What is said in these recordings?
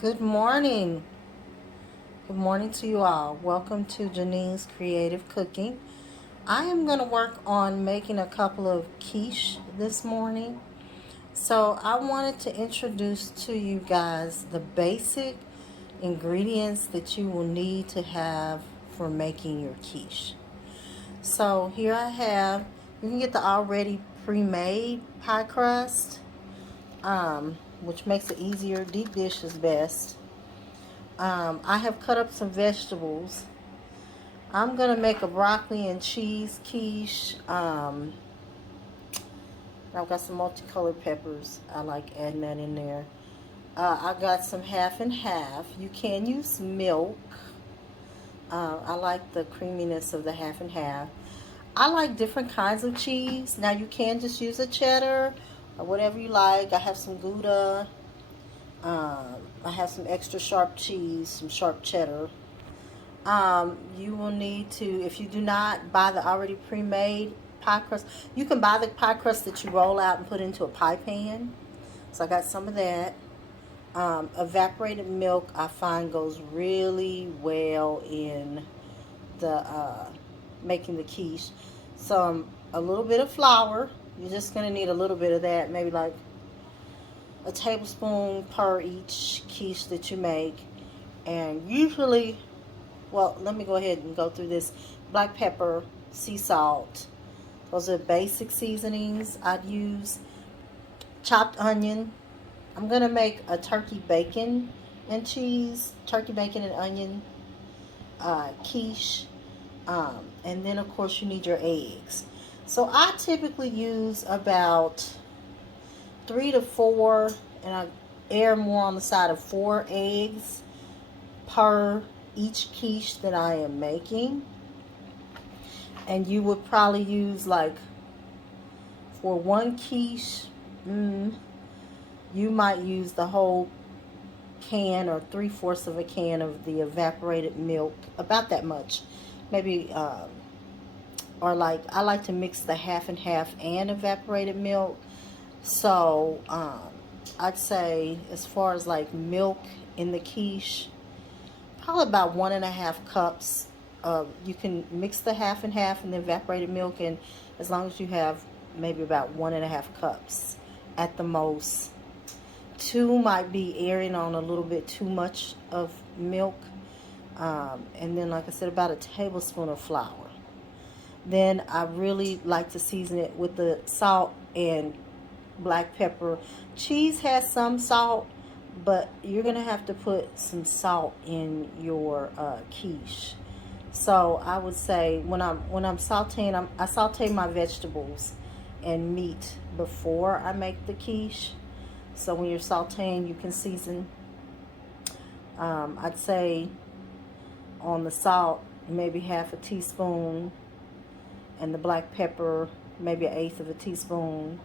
Good morning. Good morning to you all. Welcome to Janine's Creative Cooking. I am going to work on making a couple of quiche this morning. So I wanted to introduce to you guys the basic ingredients that you will need to have for making your quiche. So here I have, you can get the already pre-made pie crust, which makes it easier. Deep dish is best. I have cut up some vegetables. I'm going to make a broccoli and cheese quiche. I've got some multicolored peppers. I like adding that in there. I got some half and half. You can use milk. I like the creaminess of the half and half. I like different kinds of cheese. Now you can just use a cheddar or whatever you like. I have some Gouda. I have some extra sharp cheese, some sharp cheddar. You will need to, if you do not buy the already pre-made pie crust, you can buy the pie crust that you roll out and put into a pie pan. So I got some of that. Evaporated milk I find goes really well in the making the quiche. So a little bit of flour. You're just going to need a little bit of that, maybe like a tablespoon per each quiche that you make. And usually, well, let me go ahead and go through this. Black pepper, sea salt. Those are basic seasonings I'd use. Chopped onion. I'm going to make a turkey bacon and cheese, turkey bacon and onion quiche. And then, of course, you need your eggs. So I typically use about 3 to 4, and I err more on the side of 4 eggs per each quiche that I am making. And you would probably use, like, for one quiche, you might use the whole can or 3/4 of a can of the evaporated milk, about that much. Maybe, or like, I like to mix the half and half and evaporated milk. So, I'd say as far as like milk in the quiche, probably about 1.5 cups. You can mix the half and half and the evaporated milk, and as long as you have maybe about 1.5 cups at the most. 2 might be airing on a little bit too much of milk. And then, like I said, about a tablespoon of flour. Then I really like to season it with the salt and black pepper. Cheese has some salt, but you're gonna have to put some salt in your quiche. So I would say when I'm sauteing, I saute my vegetables and meat before I make the quiche. So when you're sauteing, you can season. I'd say on the salt, maybe half a teaspoon, and the black pepper, maybe 1/8 of a teaspoon.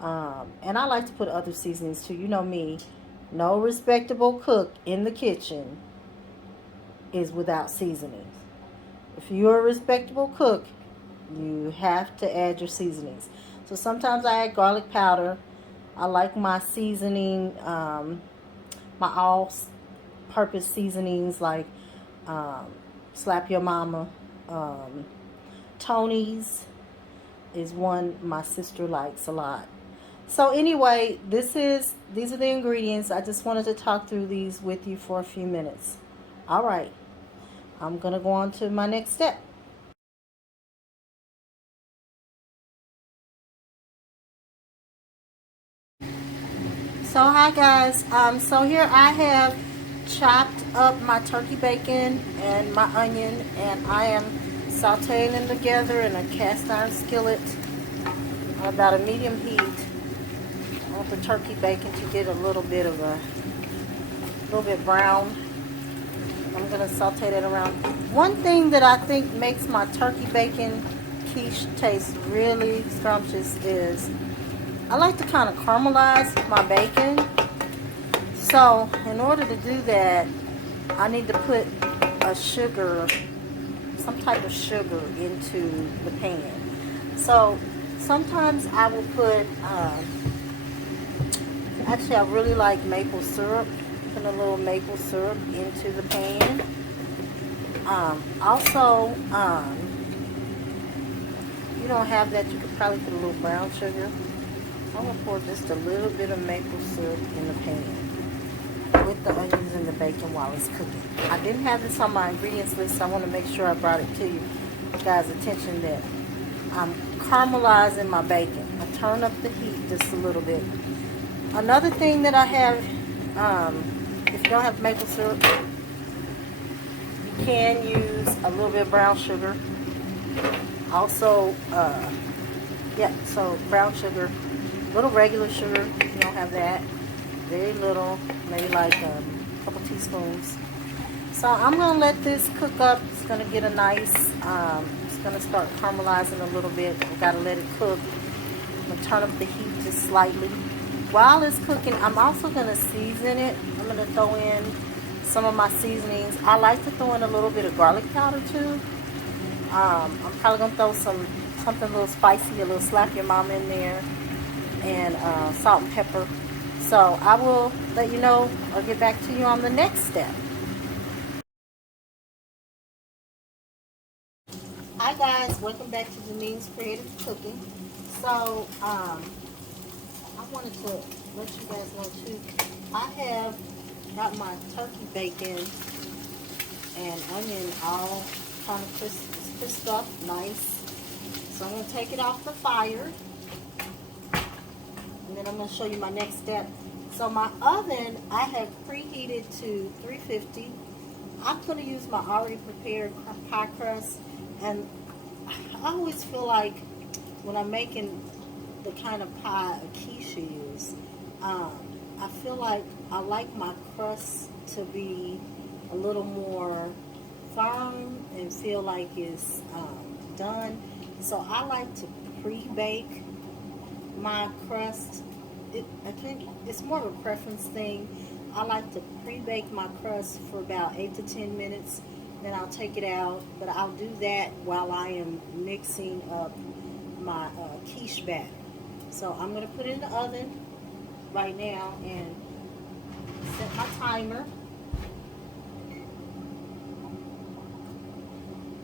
And I like to put other seasonings too. You know me, no respectable cook in the kitchen is without seasonings. If you're a respectable cook, you have to add your seasonings. So sometimes I add garlic powder. I like my seasoning, my all-purpose seasonings like Slap Your Mama. Tony's is one my sister likes a lot. So anyway, these are the ingredients. I just wanted to talk through these with you for a few minutes. All right, I'm gonna go on to my next step. So hi guys. So here I have chopped up my turkey bacon and my onion, and I am sauteing them together in a cast iron skillet on about a medium heat. I want the turkey bacon to get a little bit brown. I'm gonna saute that around. One thing that I think makes my turkey bacon quiche taste really scrumptious is I like to kind of caramelize my bacon. So in order to do that, I need to put some type of sugar into the pan. So sometimes I will put, actually I really like maple syrup. dropping a little maple syrup into the pan. Also, you don't have that, you could probably put a little brown sugar. I'm going to pour just a little bit of maple syrup in the pan with the onions and the bacon while it's cooking. I didn't have this on my ingredients list, so I want to make sure I brought it to you guys' attention that I'm caramelizing my bacon. I turn up the heat just a little bit. Another thing that I have, if you don't have maple syrup, you can use a little bit of brown sugar. Also, so brown sugar, a little regular sugar if you don't have that. Very little, maybe like a couple teaspoons. So I'm going to let this cook up. It's going to get a nice, it's going to start caramelizing a little bit. I've got to let it cook. I'm going to turn up the heat just slightly. While it's cooking, I'm also going to season it. I'm going to throw in some of my seasonings. I like to throw in a little bit of garlic powder too. I'm probably going to throw something a little spicy, a little slap your mama in there, and salt and pepper. So I will let you know or get back to you on the next step. Hi guys, welcome back to Janine's Creative Cooking. So I wanted to let you guys know too, I have got my turkey bacon and onion all kind of crisped up nice. So I'm going to take it off the fire. And then I'm going to show you my next step. So my oven, I have preheated to 350. I'm going to use my already prepared pie crust. And I always feel like when I'm making the kind of pie a quiche use, I feel like I like my crust to be a little more firm and feel like it's done. So I like to pre-bake my crust. I think it's more of a preference thing. I like to pre-bake my crust for about 8 to 10 minutes. Then I'll take it out, but I'll do that while I am mixing up my quiche batter. So I'm going to put it in the oven right now and set my timer.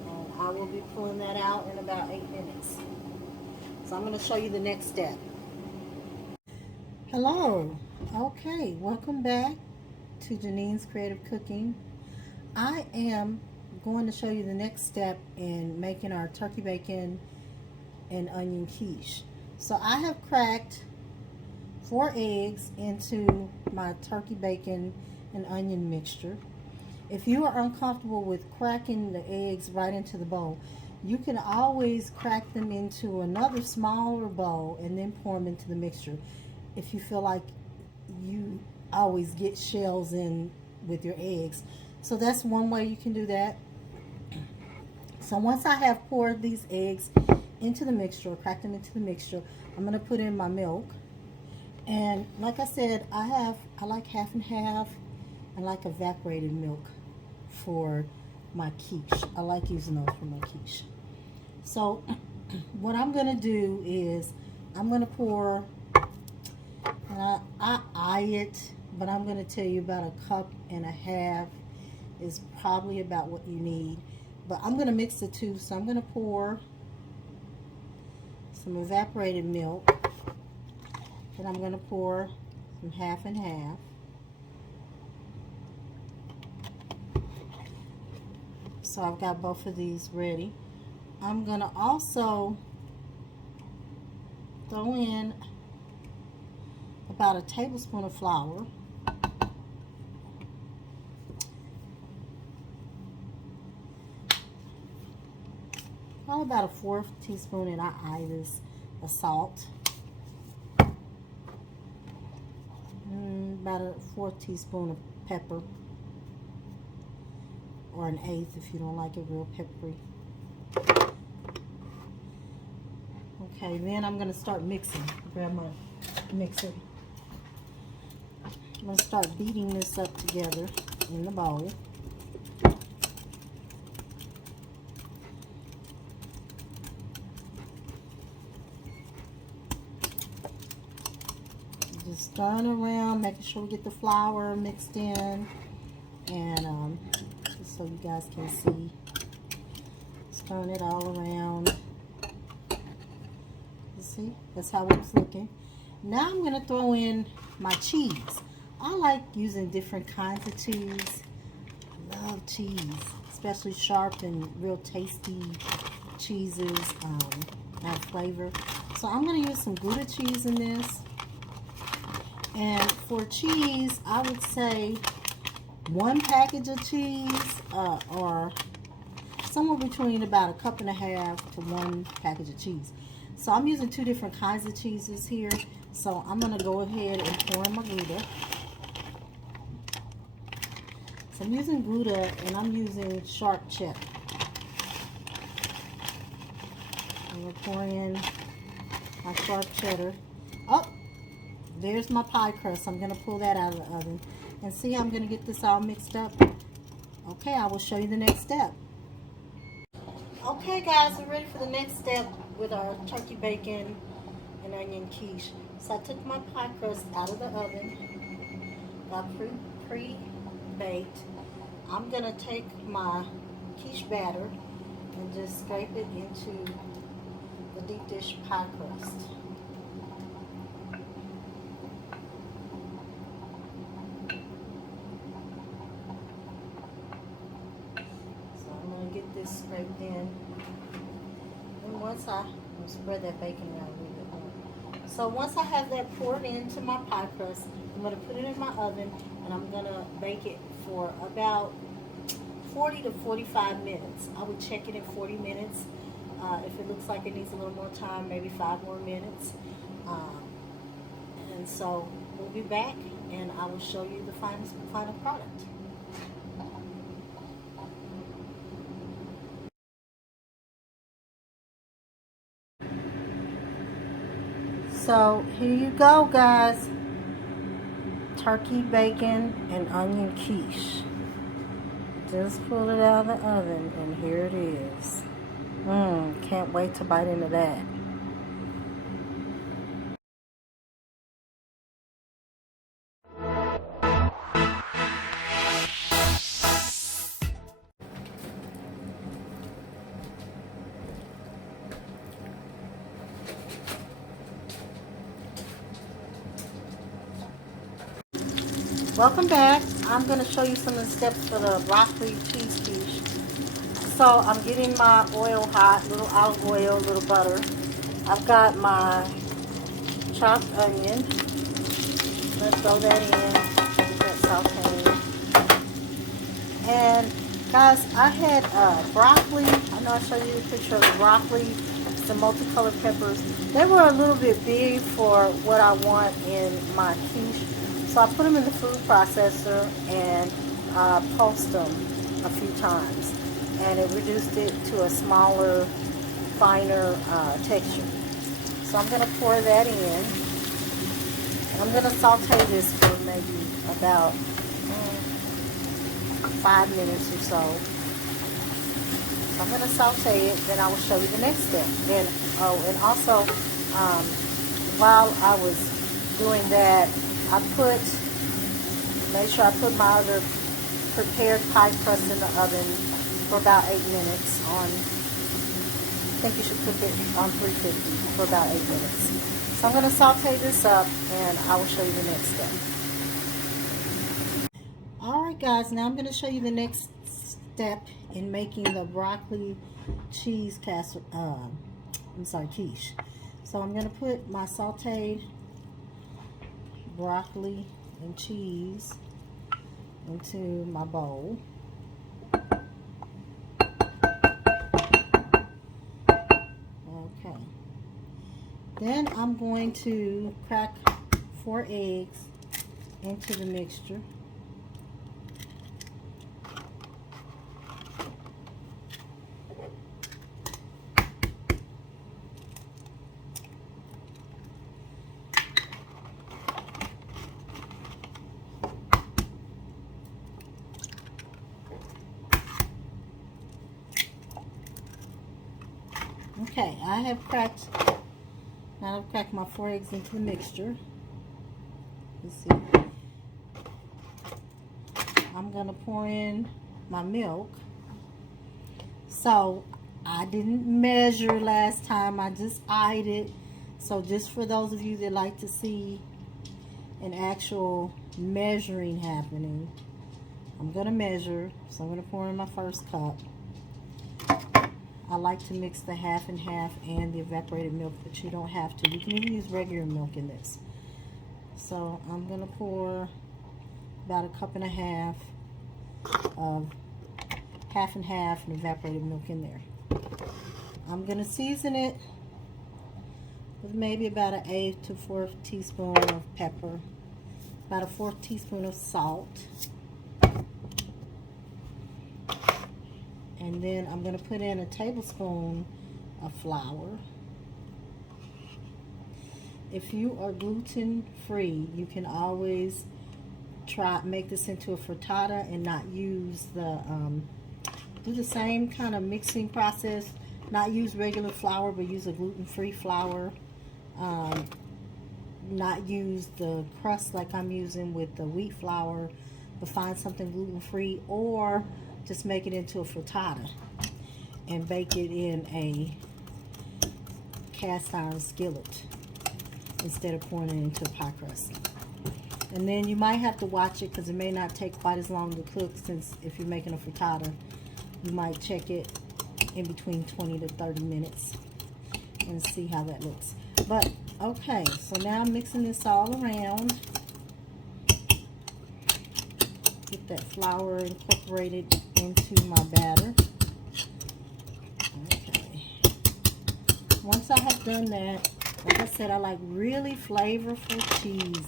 And I will be pulling that out in about 8 minutes. So I'm going to show you the next step. Hello. Okay, welcome back to Janine's Creative Cooking. I am going to show you the next step in making our turkey bacon and onion quiche. So I have cracked 4 eggs into my turkey bacon and onion mixture. If you are uncomfortable with cracking the eggs right into the bowl, you can always crack them into another smaller bowl and then pour them into the mixture if you feel like you always get shells in with your eggs. So that's one way you can do that. So once I have poured these eggs into the mixture, cracked them into the mixture, I'm going to put in my milk. And like I said, I like half and half. I like evaporated milk for my quiche. I like using those for my quiche. So what I'm going to do is I'm going to pour, and I eye it, but I'm going to tell you about 1.5 cups is probably about what you need. But I'm going to mix the two, so I'm going to pour some evaporated milk, and I'm going to pour some half and half. So I've got both of these ready. I'm going to also throw in about a tablespoon of flour. Probably about a 1/4 teaspoon, and I eye this, of salt. About a 1/4 teaspoon of pepper, or an 1/8 if you don't like it real peppery. Okay, then I'm going to start mixing. Grab my mixer. I'm going to start beating this up together in the bowl. Just stirring around, making sure we get the flour mixed in. And just so you guys can see, stirring it all around. You see, that's how it's looking. Now I'm going to throw in my cheese. I like using different kinds of cheese. I love cheese, especially sharp and real tasty cheeses have flavor. So I'm going to use some Gouda cheese in this. And for cheese, I would say 1 package of cheese or somewhere between about 1.5 cups to 1 package of cheese. So I'm using 2 different kinds of cheeses here. So I'm going to go ahead and pour in my Gouda. So I'm using Gouda and I'm using sharp cheddar. I'm going to pour in my sharp cheddar. Oh, there's my pie crust. I'm going to pull that out of the oven. And see, I'm going to get this all mixed up. Okay, I will show you the next step. Okay guys, we're ready for the next step with our turkey bacon and onion quiche. So I took my pie crust out of the oven, got pre-baked. I'm going to take my quiche batter and just scrape it into the deep dish pie crust. Get this scraped in, and once I spread that bacon around a little bit more. So once I have that poured into my pie crust, I'm going to put it in my oven and I'm going to bake it for about 40 to 45 minutes. I would check it in 40 minutes. If it looks like it needs a little more time, maybe 5 more minutes. And so we'll be back and I will show you the final product. So here you go guys, turkey bacon and onion quiche. Just pulled it out of the oven and here it is. Can't wait to bite into that. Welcome back. I'm going to show you some of the steps for the broccoli cheese quiche. So I'm getting my oil hot, little olive oil, little butter. I've got my chopped onion. Let's throw that in, get that sauteing. And guys, I had broccoli. I know I showed you a picture of the broccoli, some multicolored peppers. They were a little bit big for what I want in my quiche. So I put them in the food processor and pulsed them a few times. And it reduced it to a smaller, finer texture. So I'm going to pour that in. And I'm going to saute this for maybe about 5 minutes or so. So I'm going to saute it, then I will show you the next step. And also, while I was doing that, made sure I put my other prepared pie crust in the oven for about 8 minutes I think you should cook it on 350 for about 8 minutes. So I'm going to saute this up and I will show you the next step. Alright guys, now I'm going to show you the next step in making the broccoli cheese quiche. So I'm going to put my sauteed broccoli and cheese into my bowl. Okay. Then I'm going to crack 4 eggs into the mixture. Okay, I've cracked my 4 eggs into the mixture. Let's see. I'm gonna pour in my milk. So I didn't measure last time, I just eyed it. So just for those of you that like to see an actual measuring happening, I'm gonna measure. So I'm gonna pour in my first cup. I like to mix the half and half and the evaporated milk, but you don't have to. You can even use regular milk in this. So I'm gonna pour about a cup and a half of half and half and evaporated milk in there. I'm gonna season it with maybe about an 8 to 4 teaspoon of pepper, about a 4th teaspoon of salt, and then I'm gonna put in a tablespoon of flour. If you are gluten free, you can always make this into a frittata and not use the do the same kind of mixing process. Not use regular flour, but use a gluten-free flour. Not use the crust like I'm using with the wheat flour, but find something gluten-free, or just make it into a frittata and bake it in a cast iron skillet instead of pouring it into a pie crust. And then you might have to watch it because it may not take quite as long to cook, since if you're making a frittata, you might check it in between 20 to 30 minutes and see how that looks. But okay, so now I'm mixing this all around. Get that flour incorporated into my batter. Okay. Once I have done that, like I said, I like really flavorful cheeses.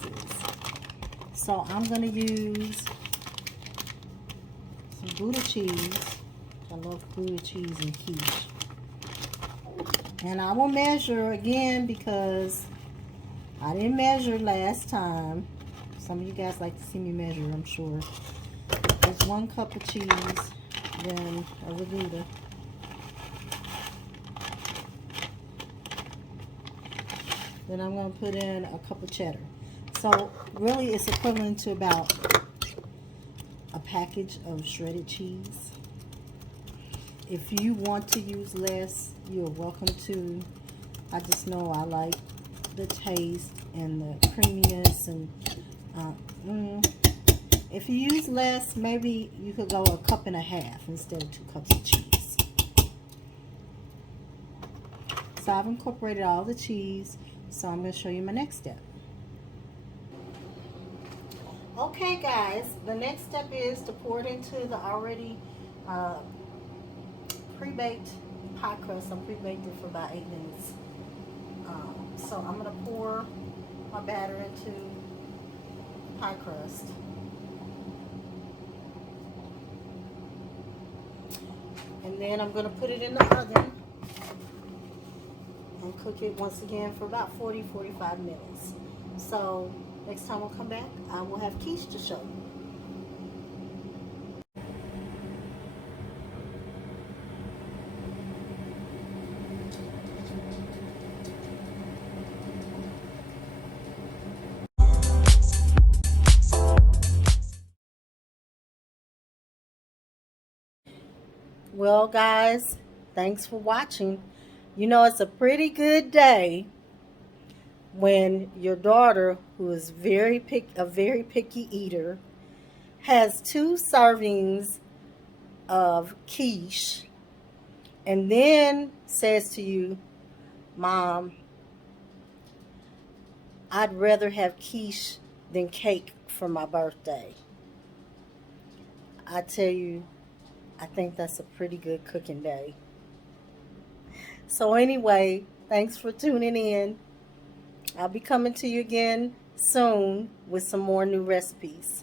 So I'm going to use some Gouda cheese. I love Gouda cheese and quiche. And I will measure again because I didn't measure last time. Some of you guys like to see me measure, I'm sure. There's 1 cup of cheese, then of the Gouda. Then I'm going to put in a cup of cheddar. So really it's equivalent to about a package of shredded cheese. If you want to use less, you're welcome to. I just know I like the taste and the creaminess, and if you use less, maybe you could go a cup and a half instead of 2 cups of cheese. So I've incorporated all the cheese, so I'm going to show you my next step. Okay guys, the next step is to pour it into the already pre-baked pie crust. I pre-baked it for about 8 minutes. So I'm going to pour my batter into pie crust. And then I'm going to put it in the oven and cook it once again for about 40-45 minutes. So next time we'll come back, I will have quiche to show you. Well guys, thanks for watching. You know, it's a pretty good day when your daughter, who is a very picky eater, has 2 servings of quiche and then says to you, Mom, I'd rather have quiche than cake for my birthday. I tell you, I think that's a pretty good cooking day. So anyway, thanks for tuning in. I'll be coming to you again soon with some more new recipes.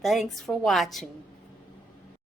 Thanks for watching.